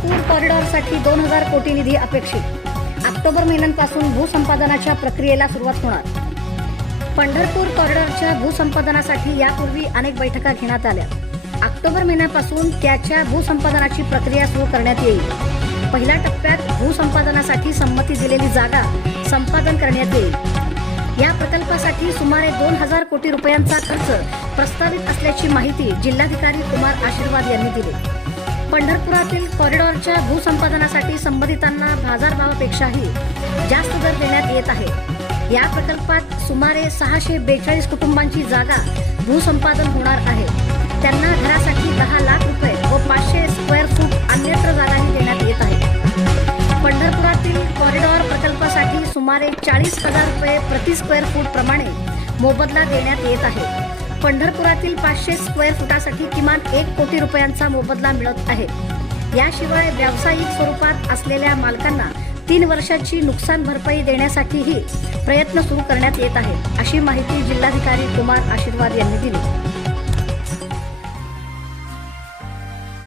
प्रकल्पासाठी दोन हजार कोटी निधी अपेक्षित. ऑक्टोबर महिन्यांपासून भूसंपादनाच्या प्रक्रियेला सुरुवात होणार. पंढरपूर कॉरिडॉरच्या भूसंपादनासाठी यापूर्वी अनेक बैठका घेण्यात आल्या. ऑक्टोबर महिन्यापासून त्याच्या भूसंपादनाची प्रक्रिया सुरू करण्यात येईल. पहिल्या टप्प्यात भूसंपादनासाठी संमती दिलेली जागा संपादन करण्यात येईल. या प्रकल्पासाठी सुमारे दोन हजार कोटी रुपयांचा खर्च प्रस्तावित असल्याची माहिती जिल्हाधिकारी कुमार आशीर्वाद यांनी दिली. पंढरपुरातील कॉरिडॉरच्या भूसंपादनासाठी संबंधितांना बाजारभावापेक्षाही जास्त दर देण्यात येत आहे. या प्रकल्पात सुमारे सहाशे बेचाळीस कुटुंबांची जागा भूसंपादन होणार आहे. त्यांना घरासाठी दहा लाख रुपये व पाचशे स्क्वेअर फूट अन्यत्र जागाही देण्यात येत आहे. पंढरपुरातील कॉरिडॉर प्रकल्पासाठी सुमारे चाळीस हजार रुपये प्रति स्क्वेअर फूट प्रमाणे मोबदला देण्यात येत आहे. पंढरपुरातील पाचशे स्क्वेअर फुटासाठी किमान एक कोटी रुपयांचा मोबदला मिळत आहे. याशिवाय व्यावसायिक स्वरूपात असलेल्या मालकांना तीन वर्षाची नुकसान भरपाई देण्यासाठीही प्रयत्न सुरू करण्यात येत आहे अशी माहिती जिल्हाधिकारी कुमार आशीर्वाद यांनी दिली.